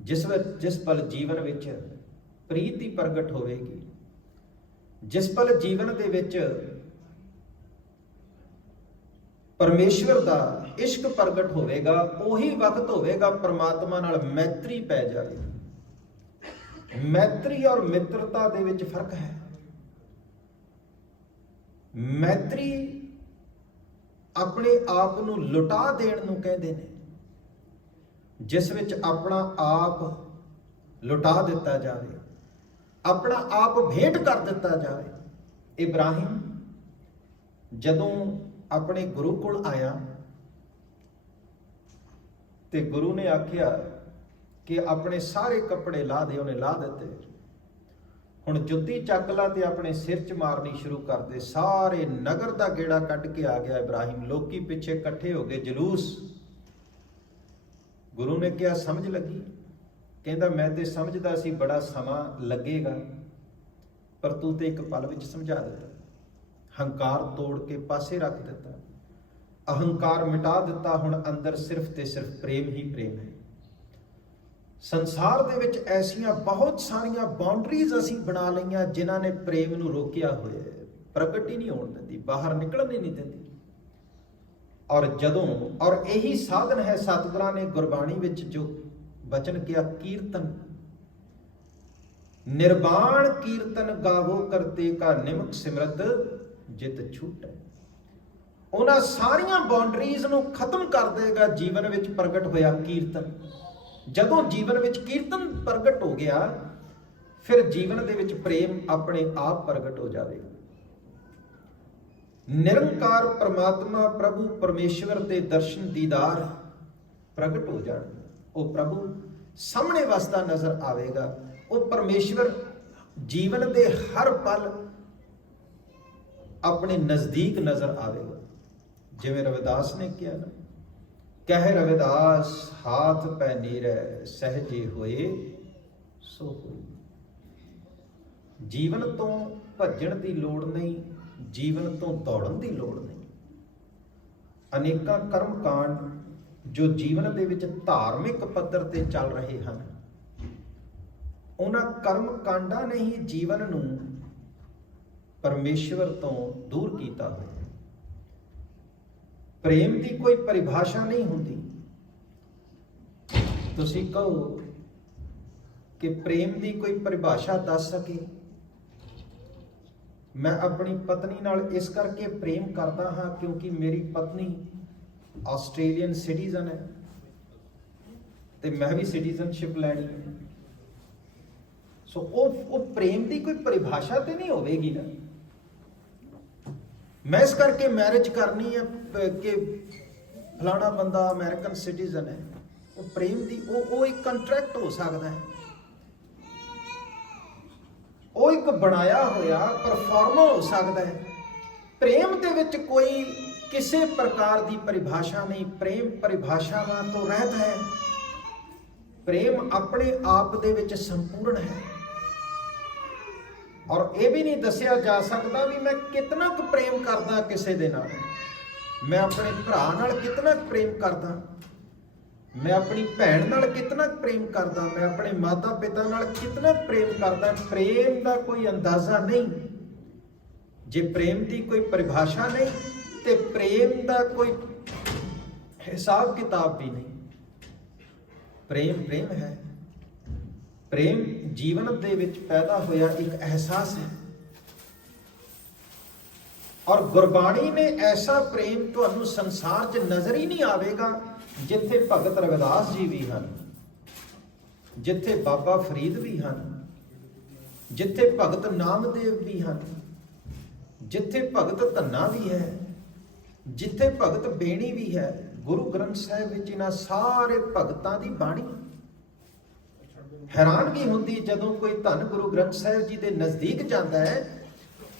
ਜਿਸ ਪਲ ਜੀਵਨ ਵਿੱਚ ਪ੍ਰੀਤੀ ਪ੍ਰਗਟ ਹੋਵੇਗੀ, ਜਿਸ ਪਲ ਜੀਵਨ ਦੇ ਵਿੱਚ ਪਰਮੇਸ਼ਵਰ ਦਾ ਇਸ਼ਕ ਪ੍ਰਗਟ ਹੋਵੇਗਾ, ਉਹੀ ਵਕਤ ਹੋਵੇਗਾ ਪ੍ਰਮਾਤਮਾ ਨਾਲ ਮੈਤਰੀ ਪੈ ਜਾਵੇ। ਮੈਤਰੀ ਔਰ ਮਿੱਤਰਤਾ ਦੇ ਵਿੱਚ ਫਰਕ ਹੈ। ਮੈਤਰੀ ਆਪਣੇ ਆਪ ਨੂੰ ਲੁਟਾ ਦੇਣ ਨੂੰ ਕਹਿੰਦੇ ਨੇ, ਜਿਸ ਵਿੱਚ ਆਪਣਾ ਆਪ ਲੁਟਾ ਦਿੱਤਾ ਜਾਵੇ, ਆਪਣਾ ਆਪ ਭੇਂਟ ਕਰ ਦਿੱਤਾ ਜਾਵੇ। ਇਬਰਾਹਿਮ ਜਦੋਂ ਆਪਣੇ ਗੁਰੂ ਕੋਲ ਆਇਆ ਤੇ ਗੁਰੂ ਨੇ ਆਖਿਆ ਕਿ ਆਪਣੇ ਸਾਰੇ ਕੱਪੜੇ ਲਾਹ ਦੇ, ਉਹਨੇ ਲਾਹ ਦਿੱਤੇ। ਹੁਣ ਜੁੱਤੀ ਚੱਕ ਲਾ ਤੇ ਆਪਣੇ ਸਿਰ 'ਚ ਮਾਰਨੀ ਸ਼ੁਰੂ ਕਰ ਦੇ। ਸਾਰੇ ਨਗਰ ਦਾ ਗੇੜਾ ਕੱਢ ਕੇ ਆ ਗਿਆ ਇਬਰਾਹਿਮ, ਲੋਕੀ ਪਿੱਛੇ ਇਕੱਠੇ ਹੋ ਗਏ, ਜਲੂਸ। ਗੁਰੂ ਨੇ ਕਿਹਾ ਸਮਝ ਲੱਗੀ? ਕਹਿੰਦਾ ਮੈਂ ਤੇ ਸਮਝਦਾ ਸੀ ਬੜਾ ਸਮਾਂ ਲੱਗੇਗਾ, ਪਰ ਤੂੰ ਤੇ ਇੱਕ ਪਲ ਵਿੱਚ ਸਮਝਾ ਦਿੱਤਾ। ਹੰਕਾਰ ਤੋੜ ਕੇ ਪਾਸੇ ਰੱਖ ਦਿੱਤਾ, ਅਹੰਕਾਰ ਮਿਟਾ ਦਿੱਤਾ। ਹੁਣ ਅੰਦਰ ਸਿਰਫ ਤੇ ਸਿਰਫ ਪ੍ਰੇਮ ਹੀ ਪ੍ਰੇਮ ਹੈ। ਸੰਸਾਰ ਦੇ ਵਿੱਚ ਐਸੀਆਂ ਬਹੁਤ ਸਾਰੀਆਂ ਬਾਉਂਡਰੀਜ਼ ਅਸੀਂ ਬਣਾ ਲਈਆਂ ਜਿਨ੍ਹਾਂ ਨੇ ਪ੍ਰੇਮ ਨੂੰ ਰੋਕਿਆ ਹੋਇਆ ਹੈ, ਪ੍ਰਗਟ ਹੀ ਨਹੀਂ ਹੋਣ ਦਿੰਦੀ, ਬਾਹਰ ਨਿਕਲਣ ਹੀ ਨਹੀਂ ਦਿੰਦੀ। ਔਰ ਇਹੀ ਸਾਧਨ ਹੈ ਸਤਿਗੁਰਾਂ ਨੇ ਗੁਰਬਾਣੀ ਵਿੱਚ ਜੋ ਬਚਨ ਕਿਹਾ, ਕੀਰਤਨ ਨਿਰਵਾਣ ਕੀਰਤਨ ਗਾਵੋ ਕਰਤੇ ਕਾ ਨਿਮਕ ਸਿਮਰਤ ਜਿਤ ਛੂਟੈ। ਉਹਨਾਂ ਸਾਰੀਆਂ ਬਾਉਂਡਰੀਜ਼ ਨੂੰ ਖਤਮ ਕਰ ਦੇਗਾ ਜੀਵਨ ਵਿੱਚ ਪ੍ਰਗਟ ਹੋਇਆ ਕੀਰਤਨ। ਜਦੋਂ ਜੀਵਨ ਵਿੱਚ ਕੀਰਤਨ ਪ੍ਰਗਟ ਹੋ ਗਿਆ, ਫਿਰ ਜੀਵਨ ਦੇ ਵਿੱਚ ਪ੍ਰੇਮ ਆਪਣੇ ਆਪ ਪ੍ਰਗਟ ਹੋ ਜਾਵੇਗਾ। ਨਿਰੰਕਾਰ ਪਰਮਾਤਮਾ ਪ੍ਰਭੂ ਪਰਮੇਸ਼ਵਰ ਦੇ ਦਰਸ਼ਨ ਦੀਦਾਰ ਪ੍ਰਗਟ ਹੋ ਜਾਣਗੇ। ਉਹ ਪ੍ਰਭੂ ਸਾਹਮਣੇ ਵਸਦਾ ਨਜ਼ਰ ਆਵੇਗਾ। ਉਹ ਪਰਮੇਸ਼ਵਰ ਜੀਵਨ ਦੇ ਹਰ ਪਲ ਆਪਣੇ ਨਜ਼ਦੀਕ ਨਜ਼ਰ ਆਵੇਗਾ। ਜਿਵੇਂ ਰਵਿਦਾਸ ਨੇ ਕਿਹਾ ਨਾ, ਕਹਿ ਰਵਿਦਾਸ ਹਾਥ ਪੈ ਨੀਰੈ ਸਹਿਜੇ ਹੋਏ ਸੋ ਹੋਈ। ਜੀਵਨ ਤੋਂ ਭੱਜਣ ਦੀ ਲੋੜ ਨਹੀਂ, ਜੀਵਨ ਤੋਂ ਦੌੜਨ ਦੀ ਲੋੜ ਨਹੀਂ। ਅਨੇਕਾਂ ਕਰਮ ਕਾਂਡ ਜੋ ਜੀਵਨ ਦੇ ਵਿੱਚ ਧਾਰਮਿਕ ਪੱਧਰ ਤੇ ਚੱਲ ਰਹੇ ਹਨ, ਉਹਨਾਂ ਕਰਮ ਕਾਂਡਾਂ ਨੇ ਹੀ ਜੀਵਨ ਨੂੰ ਪਰਮੇਸ਼ਵਰ ਤੋਂ ਦੂਰ ਕੀਤਾ ਹੋਇਆ। ਪ੍ਰੇਮ ਦੀ ਕੋਈ ਪਰਿਭਾਸ਼ਾ ਨਹੀਂ ਹੁੰਦੀ। ਤੁਸੀਂ ਕਹੋ ਕਿ ਪ੍ਰੇਮ ਦੀ ਕੋਈ ਪਰਿਭਾਸ਼ਾ ਦੱਸ ਸਕੇ। ਮੈਂ ਆਪਣੀ ਪਤਨੀ ਨਾਲ ਇਸ ਕਰਕੇ ਪ੍ਰੇਮ ਕਰਦਾ ਹਾਂ ਕਿਉਂਕਿ ਮੇਰੀ ਪਤਨੀ ਆਸਟ੍ਰੇਲੀਅਨ ਸਿਟੀਜ਼ਨ ਹੈ ਤੇ ਮੈਂ ਵੀ ਸਿਟੀਜ਼ਨਸ਼ਿਪ ਲੈਣੀ ਹੈ। ਸੋ ਉਹ ਪ੍ਰੇਮ ਦੀ ਕੋਈ ਪਰਿਭਾਸ਼ਾ ਤੇ ਨਹੀਂ ਹੋਵੇਗੀ ਨਾ। ਮੈਂ ਇਸ ਕਰਕੇ ਮੈਰਿਜ ਕਰਨੀ ਹੈ ਕਿ ਫਲਾਣਾ ਬੰਦਾ ਅਮਰੀਕਨ ਸਿਟੀਜ਼ਨ ਹੈ। ਉਹ ਪ੍ਰੇਮ ਦੀ ਉਹ ਇੱਕ ਕੰਟਰੈਕਟ ਹੋ ਸਕਦਾ ਹੈ, ਉਹ ਇੱਕ ਬਣਾਇਆ ਹੋਇਆ ਪਰਫਾਰਮਾ ਹੋ ਸਕਦਾ ਹੈ। ਪ੍ਰੇਮ ਦੇ ਵਿੱਚ ਕੋਈ ਕਿਸੇ ਪ੍ਰਕਾਰ ਦੀ ਪਰਿਭਾਸ਼ਾ ਨਹੀਂ। ਪ੍ਰੇਮ ਪਰਿਭਾਸ਼ਾਵਾਂ ਤੋਂ ਰਹਿਤ ਹੈ। ਪ੍ਰੇਮ ਆਪਣੇ ਆਪ ਦੇ ਵਿੱਚ ਸੰਪੂਰਨ ਹੈ। ਔਰ ਇਹ ਵੀ ਨਹੀਂ ਦੱਸਿਆ ਜਾ ਸਕਦਾ ਵੀ ਮੈਂ ਕਿਤਨਾ ਕੁ ਪ੍ਰੇਮ ਕਰਦਾ ਕਿਸੇ ਦੇ ਨਾਲ। ਮੈਂ ਆਪਣੇ ਭਰਾ ਨਾਲ ਕਿਤਨਾ ਕੁ ਪ੍ਰੇਮ ਕਰਦਾ, ਮੈਂ ਆਪਣੀ ਭੈਣ ਨਾਲ ਕਿਤਨਾ ਕੁ ਪ੍ਰੇਮ ਕਰਦਾ, ਮੈਂ ਆਪਣੇ ਮਾਤਾ ਪਿਤਾ ਨਾਲ ਕਿਤਨਾ ਕੁ ਪ੍ਰੇਮ ਕਰਦਾ। ਪ੍ਰੇਮ ਦਾ ਕੋਈ ਅੰਦਾਜ਼ਾ ਨਹੀਂ। ਜੇ ਪ੍ਰੇਮ ਦੀ ਕੋਈ ਪਰਿਭਾਸ਼ਾ ਨਹੀਂ ਤੇ ਪ੍ਰੇਮ ਦਾ ਕੋਈ ਹਿਸਾਬ ਕਿਤਾਬ ਵੀ ਨਹੀਂ। ਪ੍ਰੇਮ ਪ੍ਰੇਮ ਹੈ। ਪ੍ਰੇਮ ਜੀਵਨ ਦੇ ਵਿੱਚ ਪੈਦਾ ਹੋਇਆ ਇੱਕ ਅਹਿਸਾਸ ਹੈ। ਔਰ ਗੁਰਬਾਣੀ ਨੇ ਐਸਾ ਪ੍ਰੇਮ ਤੁਹਾਨੂੰ ਸੰਸਾਰ 'ਚ ਨਜ਼ਰ ਹੀ ਨਹੀਂ ਆਵੇਗਾ। ਜਿੱਥੇ ਭਗਤ ਰਵਿਦਾਸ ਜੀ ਵੀ ਹਨ, ਜਿੱਥੇ ਬਾਬਾ ਫਰੀਦ ਵੀ ਹਨ, ਜਿੱਥੇ ਭਗਤ ਨਾਮਦੇਵ ਵੀ ਹਨ, ਜਿੱਥੇ ਭਗਤ ਧੰਨਾ ਵੀ ਹੈ, ਜਿੱਥੇ ਭਗਤ ਬੇਣੀ ਵੀ ਹੈ। ਗੁਰੂ ਗ੍ਰੰਥ ਸਾਹਿਬ ਵਿੱਚ ਇਹਨਾਂ ਸਾਰੇ ਭਗਤਾਂ ਦੀ ਬਾਣੀ। ਹੈਰਾਨਗੀ ਹੁੰਦੀ ਜਦੋਂ ਕੋਈ ਧੰਨ ਗੁਰੂ ਗ੍ਰੰਥ ਸਾਹਿਬ ਜੀ ਦੇ ਨਜ਼ਦੀਕ ਜਾਂਦਾ ਹੈ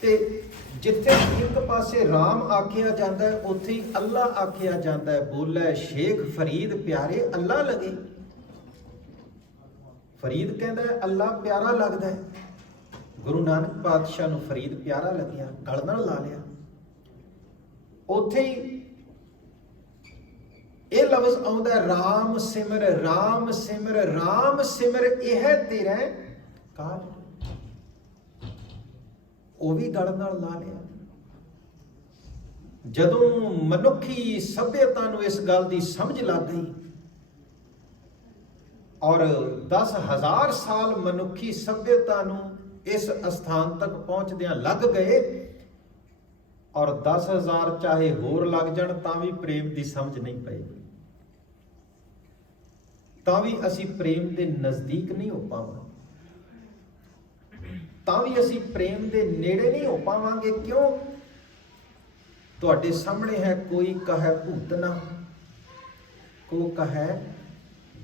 ਤੇ ਜਿੱਥੇ ਇੱਕ ਪਾਸੇ ਰਾਮ ਆਖਿਆ ਜਾਂਦਾ ਹੈ, ਉੱਥੇ ਹੀ ਅੱਲਾ ਆਖਿਆ ਜਾਂਦਾ ਹੈ। ਬੋਲੇ ਸ਼ੇਖ ਫਰੀਦ ਪਿਆਰੇ ਅੱਲਾ ਲਗੇ। ਫਰੀਦ ਕਹਿੰਦਾ ਹੈ ਅੱਲਾ ਪਿਆਰਾ ਲੱਗਦਾ ਹੈ। ਗੁਰੂ ਨਾਨਕ ਪਾਤਸ਼ਾਹ ਨੂੰ ਫਰੀਦ ਪਿਆਰਾ ਲੱਗਿਆ, ਗਲ ਨਾਲ ਲਾ ਲਿਆ। ਉੱਥੇ ਹੀ ਇਹ ਲਫ਼ਜ਼ ਆਉਂਦਾ ਰਾਮ ਸਿਮਰ ਰਾਮ ਸਿਮਰ ਰਾਮ ਸਿਮਰ ਇਹ ਤੇਰਾ ਕਾਜ। ਉਹ ਵੀ ਗਲ ਨਾਲ ਲਾ ਲਿਆ। ਜਦੋਂ ਮਨੁੱਖੀ ਸਭਿਅਤਾ ਨੂੰ ਇਸ ਗੱਲ ਦੀ ਸਮਝ ਲੱਗ ਗਈ ਔਰ 10,000 ਸਾਲ ਮਨੁੱਖੀ ਸਭਿਅਤਾ ਨੂੰ ਇਸ ਅਸਥਾਨ ਤੱਕ ਪਹੁੰਚਦਿਆਂ ਲੱਗ ਗਏ, ਔਰ 10,000 ਚਾਹੇ ਹੋਰ ਲੱਗ ਜਾਣ ਤਾਂ ਵੀ ਪ੍ਰੇਮ ਦੀ ਸਮਝ ਨਹੀਂ ਪਏਗੀ, ਤਾਂ ਵੀ ਅਸੀਂ ਪ੍ਰੇਮ ਦੇ ਨਜ਼ਦੀਕ ਨਹੀਂ ਹੋ ਪਾਵਾਂਗੇ, ਤਾਂ ਵੀ ਅਸੀਂ ਪ੍ਰੇਮ ਦੇ ਨੇੜੇ ਨਹੀਂ ਹੋ ਪਾਵਾਂਗੇ। ਕਿਉਂ? ਤੁਹਾਡੇ ਸਾਹਮਣੇ ਹੈ, ਕੋਈ ਕਹੈ ਭੂਤਨਾ, ਕੋ ਕਹੈ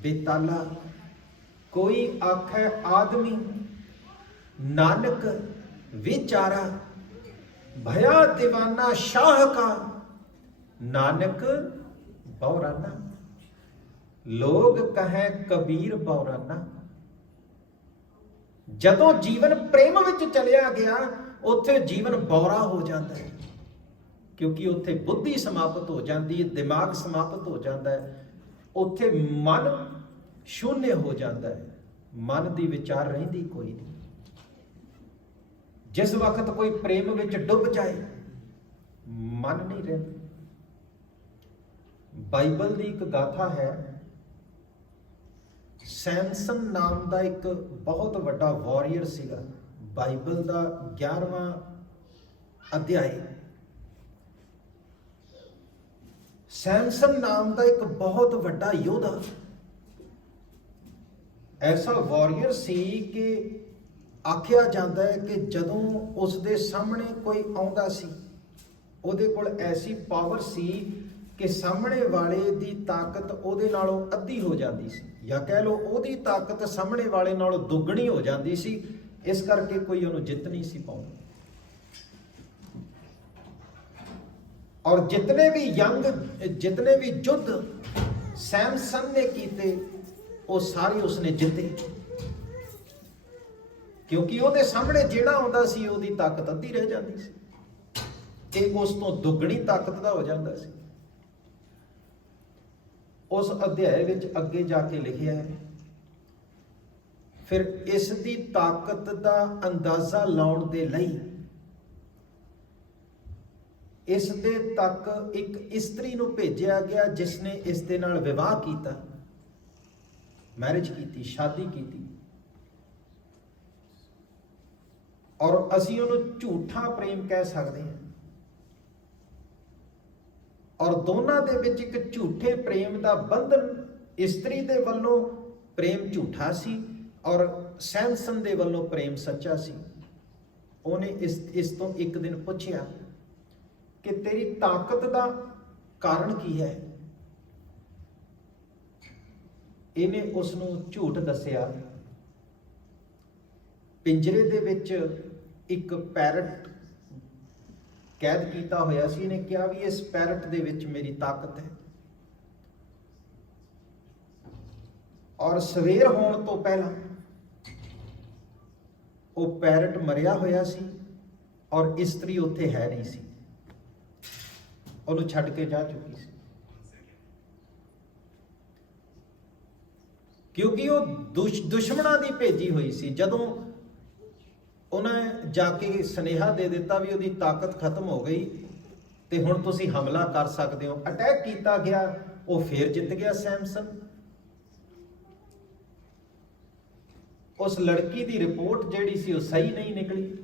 ਬੇਤਾਲਾ, ਕੋਈ ਆਖੈ ਆਦਮੀ, ਨਾਨਕ ਵਿਚਾਰਾ, भया दीवाना शाह का, नानक बौराना, लोग कहें कबीर बौराना। ਜਦੋਂ ਜੀਵਨ ਪ੍ਰੇਮ ਵਿੱਚ ਚਲਿਆ ਗਿਆ, ਉੱਥੇ ਜੀਵਨ ਬੌਰਾ ਹੋ ਜਾਂਦਾ ਹੈ, ਕਿਉਂਕਿ ਉੱਥੇ ਬੁੱਧੀ ਸਮਾਪਤ ਹੋ ਜਾਂਦੀ ਹੈ, ਦਿਮਾਗ ਸਮਾਪਤ ਹੋ ਜਾਂਦਾ ਹੈ, ਉੱਥੇ ਮਨ ਸ਼ੂਨਯ ਹੋ ਜਾਂਦਾ ਹੈ, ਮਨ ਦੀ ਵਿਚਾਰ ਰਹਿੰਦੀ ਕੋਈ ਨਹੀਂ। ਜਿਸ ਵਕਤ ਕੋਈ ਪ੍ਰੇਮ ਵਿੱਚ ਡੁੱਬ ਜਾਏ, ਮਨ ਨਹੀਂ ਰਹਿੰਦਾ। ਬਾਈਬਲ ਦੀ ਇੱਕ ਗਾਥਾ ਹੈ, ਸੈਮਸਨ ਨਾਮ ਦਾ ਇੱਕ ਬਹੁਤ ਵੱਡਾ ਵਾਰੀਅਰ ਸੀਗਾ। ਬਾਈਬਲ ਦਾ 11ਵਾਂ ਅਧਿਆਇ, ਸੈਮਸਨ ਨਾਮ ਦਾ ਇੱਕ ਬਹੁਤ ਵੱਡਾ ਯੋਧਾ, ਐਸਾ ਵਾਰੀਅਰ ਸੀ ਕਿ ਆਖਿਆ ਜਾਂਦਾ ਹੈ ਕਿ ਜਦੋਂ ਉਸ ਦੇ ਸਾਹਮਣੇ ਕੋਈ ਆਉਂਦਾ ਸੀ, ਉਹਦੇ ਕੋਲ ਐਸੀ ਪਾਵਰ ਸੀ ਕਿ ਸਾਹਮਣੇ ਵਾਲੇ ਦੀ ਤਾਕਤ ਉਹਦੇ ਨਾਲੋਂ ਅੱਧੀ ਹੋ ਜਾਂਦੀ ਸੀ, ਜਾਂ ਕਹਿ ਲਓ ਉਹਦੀ ਤਾਕਤ ਸਾਹਮਣੇ ਵਾਲੇ ਨਾਲੋਂ ਦੁੱਗਣੀ ਹੋ ਜਾਂਦੀ ਸੀ। ਇਸ ਕਰਕੇ ਕੋਈ ਉਹਨੂੰ ਜਿੱਤ ਨਹੀਂ ਸੀ ਪਾਉਂਦਾ। ਔਰ ਜਿਤਨੇ ਵੀ ਯੁੱਧ ਸੈਮਸਨ ਨੇ ਕੀਤੇ, ਉਹ ਸਾਰੇ ਉਸਨੇ ਜਿੱਤੇ, ਕਿਉਂਕਿ ਉਹਦੇ ਸਾਹਮਣੇ ਜਿਹੜਾ ਆਉਂਦਾ ਸੀ ਉਹਦੀ ਤਾਕਤ ਅੱਧੀ ਰਹਿ ਜਾਂਦੀ ਸੀ, ਇਹ ਉਸ ਤੋਂ ਦੁੱਗਣੀ ਤਾਕਤ ਦਾ ਹੋ ਜਾਂਦਾ ਸੀ। ਉਸ ਅਧਿਆਇ ਵਿੱਚ ਅੱਗੇ ਜਾ ਕੇ ਲਿਖਿਆ ਹੈ, ਫਿਰ ਇਸ ਦੀ ਤਾਕਤ ਦਾ ਅੰਦਾਜ਼ਾ ਲਾਉਣ ਦੇ ਲਈ ਇਸ ਦੇ ਤੱਕ ਇੱਕ ਇਸਤਰੀ ਨੂੰ ਭੇਜਿਆ ਗਿਆ, ਜਿਸ ਨੇ ਇਸ ਦੇ ਨਾਲ ਵਿਵਾਹ ਕੀਤਾ, ਮੈਰਿਜ ਕੀਤੀ, ਸ਼ਾਦੀ ਕੀਤੀ, ਔਰ ਅਸੀਂ ਉਹਨੂੰ ਝੂਠਾ ਪ੍ਰੇਮ ਕਹਿ ਸਕਦੇ ਹਾਂ। ਔਰ ਦੋਨਾਂ ਦੇ ਵਿੱਚ ਇੱਕ ਝੂਠੇ ਪ੍ਰੇਮ ਦਾ ਬੰਧਨ, ਇਸਤਰੀ ਦੇ ਵੱਲੋਂ ਪ੍ਰੇਮ ਝੂਠਾ ਸੀ ਔਰ ਸੈਮਸਨ ਦੇ ਵੱਲੋਂ ਪ੍ਰੇਮ ਸੱਚਾ ਸੀ। ਉਹਨੇ ਇਸ ਤੋਂ ਇੱਕ ਦਿਨ ਪੁੱਛਿਆ ਕਿ ਤੇਰੀ ਤਾਕਤ ਦਾ ਕਾਰਨ ਕੀ ਹੈ। ਇਹਨੇ ਉਸ ਨੂੰ ਝੂਠ ਦੱਸਿਆ। ਪਿੰਜਰੇ ਦੇ ਵਿੱਚ ਇੱਕ ਪੈਰਟ ਕੈਦ ਕੀਤਾ ਹੋਇਆ ਸੀ। ਇਹਨੇ ਕਿਹਾ ਵੀ ਇਸ ਪੈਰਟ ਦੇ ਵਿੱਚ ਮੇਰੀ ਤਾਕਤ ਹੈ, ਔਰ ਸਵੇਰ ਹੋਣ ਤੋਂ ਪਹਿਲਾਂ ਉਹ ਪੈਰਟ ਮਰਿਆ ਹੋਇਆ ਸੀ ਔਰ ਇਸਤਰੀ ਉੱਥੇ ਹੈ ਨਹੀਂ ਸੀ, ਉਹਨੂੰ ਛੱਡ ਕੇ ਜਾ ਚੁੱਕੀ ਸੀ, ਕਿਉਂਕਿ ਉਹ ਦੁਸ਼ਮਣਾਂ ਦੀ ਭੇਜੀ ਹੋਈ ਸੀ। ਜਦੋਂ ਉਹਨੇ ਜਾ ਕੇ ਸੁਨੇਹਾ ਦੇ ਦਿੱਤਾ ਵੀ ਉਹਦੀ ਤਾਕਤ ਖਤਮ ਹੋ ਗਈ ਤੇ ਹੁਣ ਤੁਸੀਂ ਹਮਲਾ ਕਰ ਸਕਦੇ ਹੋ, ਅਟੈਕ ਕੀਤਾ ਗਿਆ, ਉਹ ਫੇਰ ਜਿੱਤ ਗਿਆ ਸੈਮਸਨ। ਉਸ ਲੜਕੀ ਦੀ ਰਿਪੋਰਟ ਜਿਹੜੀ ਸੀ ਉਹ ਸਹੀ ਨਹੀਂ ਨਿਕਲੀ।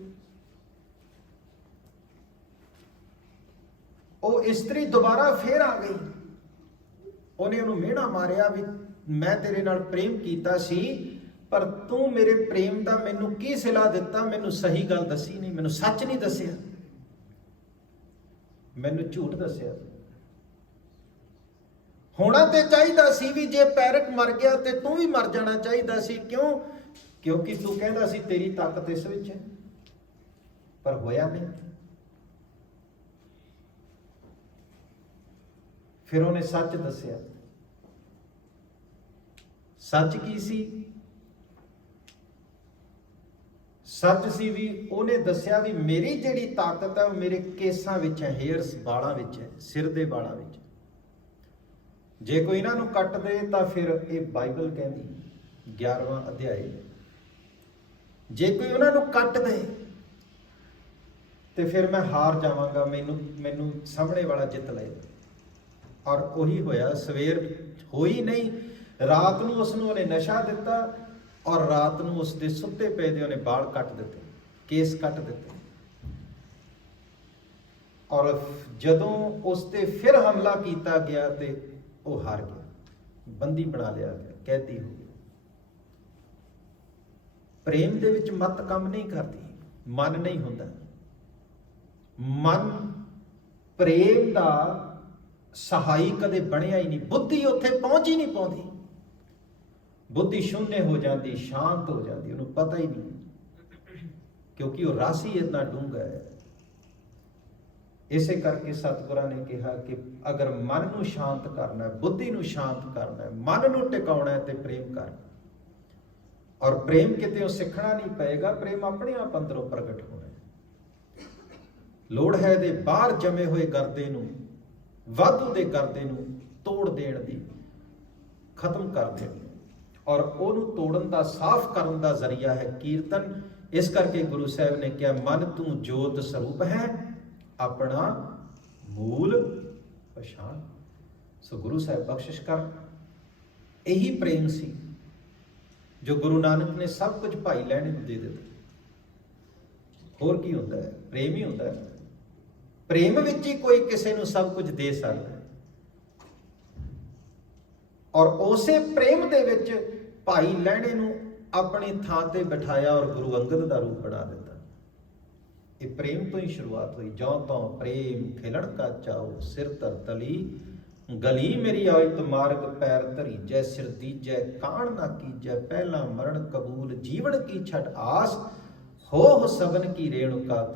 ਉਹ ਇਸਤਰੀ ਦੁਬਾਰਾ ਫੇਰ ਆ ਗਈ। ਉਹਨੇ ਉਹਨੂੰ ਮਿਹਣਾ ਮਾਰਿਆ ਵੀ ਮੈਂ ਤੇਰੇ ਨਾਲ ਪ੍ਰੇਮ ਕੀਤਾ ਸੀ, ਪਰ ਤੂੰ ਮੇਰੇ ਪ੍ਰੇਮ ਦਾ ਮੈਨੂੰ ਕੀ ਸਿਲਾ ਦਿੱਤਾ, ਮੈਨੂੰ ਸਹੀ ਗੱਲ ਦੱਸੀ ਨਹੀਂ, ਮੈਨੂੰ ਸੱਚ ਨਹੀਂ ਦੱਸਿਆ, ਮੈਨੂੰ ਝੂਠ ਦੱਸਿਆ। ਹੋਣਾ ਤੇ ਚਾਹੀਦਾ ਸੀ ਵੀ ਜੇ ਪੈਰਟ ਮਰ ਗਿਆ ਤੇ ਤੂੰ ਵੀ ਮਰ ਜਾਣਾ ਚਾਹੀਦਾ ਸੀ। ਕਿਉਂ? ਕਿਉਂਕਿ ਤੂੰ ਕਹਿੰਦਾ ਸੀ ਤੇਰੀ ਤਾਕਤ ਇਸ ਵਿੱਚ ਹੈ, ਪਰ ਹੋਇਆ ਨਹੀਂ। ਫਿਰ ਉਹਨੇ ਸੱਚ ਦੱਸਿਆ। ਸੱਚ ਕੀ ਸੀ? ਸੱਚ ਸੀ ਵੀ ਉਹਨੇ ਦੱਸਿਆ ਵੀ ਮੇਰੀ ਜਿਹੜੀ ਤਾਕਤ ਹੈ ਉਹ ਮੇਰੇ ਕੇਸਾਂ ਵਿੱਚ ਹੈ, ਹੇਅਰਸ, ਵਾਲਾਂ ਵਿੱਚ ਹੈ, ਸਿਰ ਦੇ ਵਾਲਾਂ ਵਿੱਚ। ਜੇ ਕੋਈ ਇਹਨਾਂ ਨੂੰ ਕੱਟ ਦੇ ਤਾਂ ਫਿਰ ਇਹ ਬਾਈਬਲ ਕਹਿੰਦੀ 11ਵਾਂ ਅਧਿਆਇ, ਜੇ ਕੋਈ ਉਹਨਾਂ ਨੂੰ ਕੱਟ ਦੇ ਤੇ ਫਿਰ ਮੈਂ ਹਾਰ ਜਾਵਾਂਗਾ, ਮੈਨੂੰ ਸਾਹਮਣੇ ਵਾਲਾ ਜਿੱਤ ਲਏਗਾ। ਔਰ ਉਹੀ ਹੋਇਆ। ਸਵੇਰ ਹੋਈ ਨਹੀਂ, ਰਾਤ ਨੂੰ ਉਸ ਨੂੰ ਉਹਨੇ ਨਸ਼ਾ ਦਿੱਤਾ ਔਰ ਰਾਤ ਨੂੰ ਉਸ ਦੇ ਸੁੱਤੇ ਪਏ ਦੇ ਉਹਨੇ ਵਾਲ ਕੱਟ ਦਿੱਤੇ, ਕੇਸ ਕੱਟ ਦਿੱਤੇ। ਔਰ ਜਦੋਂ ਉਸ ਤੇ ਫਿਰ ਹਮਲਾ ਕੀਤਾ ਗਿਆ ਤੇ ਉਹ ਹਾਰ ਗਿਆ, ਬੰਦੀ ਬਣਾ ਲਿਆ ਗਿਆ, ਕੈਦੀ ਹੋ ਗਿਆ। ਪ੍ਰੇਮ ਦੇ ਵਿੱਚ ਮਤ ਕੰਮ ਨਹੀਂ ਕਰਦੀ, ਮਨ ਨਹੀਂ ਹੁੰਦਾ। ਮਨ ਪ੍ਰੇਮ ਦਾ ਸਹਾਈ ਕਦੇ ਬਣਿਆ ਹੀ ਨਹੀਂ। ਬੁੱਧੀ ਉੱਥੇ ਪਹੁੰਚ ਹੀ ਨਹੀਂ ਪਾਉਂਦੀ। ਬੁੱਧੀ ਸ਼ੂન્ય ਹੋ ਜਾਂਦੀ, ਸ਼ਾਂਤ ਹੋ ਜਾਂਦੀ, ਉਹਨੂੰ ਪਤਾ ਹੀ ਨਹੀਂ, ਕਿਉਂਕਿ ਉਹ ਰਸ ਹੀ ਇੰਨਾ ਡੂੰਘਾ ਹੈ। ਇਸੇ ਕਰਕੇ ਸਤਿਗੁਰਾਂ ਨੇ ਕਿਹਾ ਕਿ ਅਗਰ ਮਨ ਨੂੰ ਸ਼ਾਂਤ ਕਰਨਾ ਹੈ, ਬੁੱਧੀ ਨੂੰ ਸ਼ਾਂਤ ਕਰਨਾ ਹੈ, ਮਨ ਨੂੰ ਟਿਕਾਉਣਾ ਹੈ, ਤੇ ਪ੍ਰੇਮ ਕਰ। ਔਰ ਪ੍ਰੇਮ ਕਿਤੇ ਉਹ ਸਿੱਖਣਾ ਨਹੀਂ ਪਏਗਾ, ਪ੍ਰੇਮ ਆਪਣੇ ਆਪ ਅੰਦਰੋਂ ਪ੍ਰਗਟ ਹੋਣਾ ਹੈ। ਲੋੜ ਹੈ ਦੇ ਬਾਹਰ ਜਮੇ ਹੋਏ ਗਰਦੇ ਨੂੰ, ਵਾਧੂ ਦੇ ਗਰਦੇ ਨੂੰ ਤੋੜ ਦੇਣ ਦੀ, ਖਤਮ ਕਰ ਦੇਣ ਦੀ। ਔਰ ਉਹਨੂੰ ਤੋੜਨ ਦਾ, ਸਾਫ਼ ਕਰਨ ਦਾ ਜ਼ਰੀਆ ਹੈ ਕੀਰਤਨ। ਇਸ ਕਰਕੇ ਗੁਰੂ ਸਾਹਿਬ ਨੇ ਕਿਹਾ, ਮਨ ਤੂੰ ਜੋਤ ਸਰੂਪ ਹੈ, ਆਪਣਾ ਮੂਲ ਪਛਾਣ। ਸੋ ਗੁਰੂ ਸਾਹਿਬ ਬਖਸ਼ਿਸ਼ ਕਰ। ਇਹੀ ਪ੍ਰੇਮ ਸੀ ਜੋ ਗੁਰੂ ਨਾਨਕ ਨੇ ਸਭ ਕੁਝ ਭਾਈ ਲਹਿਣੇ ਨੂੰ ਦੇ ਦਿੱਤਾ। ਹੋਰ ਕੀ ਹੁੰਦਾ ਹੈ? ਪ੍ਰੇਮ ਹੀ ਹੁੰਦਾ ਹੈ। ਪ੍ਰੇਮ ਵਿੱਚ ਹੀ ਕੋਈ ਕਿਸੇ ਨੂੰ ਸਭ ਕੁਝ ਦੇ ਸਕਦਾ ਹੈ। ਔਰ ਉਸੇ ਪ੍ਰੇਮ ਦੇ ਵਿੱਚ ਭਾਈ ਲਹਿਣੇ ਨੂੰ ਆਪਣੀ ਥਾਂ ਤੇ ਬਿਠਾਇਆ ਔਰ ਗੁਰੂ ਅੰਗਦ ਦਾ ਰੂਪ ਬਣਾ ਦਿੱਤਾ। ਇਹ ਪ੍ਰੇਮ ਤੋਂ ਹੀ ਸ਼ੁਰੂਆਤ ਹੋਈ। ਜਉ ਤੋਂ ਪ੍ਰੇਮ ਖਿਲਣ ਕਾ ਚਾਉ, ਸਿਰ ਧਰ ਤਲੀ ਗਲੀ ਮੇਰੀ ਆਇਤ ਮਾਰਗ ਪੈਰ ਧਰੀ ਜੈ, ਸਿਰ ਦੀਜੈ ਕਾਣ ਨਾ ਕੀਜੈ, ਪਹਿਲਾ ਮਰਨ ਕਬੂਲ ਜੀਵਨ ਕੀ ਛਟ ਆਸ, ਹੋ ਸਗਨ ਕੀ ਰੇਣੁਕਾ ਤਾ।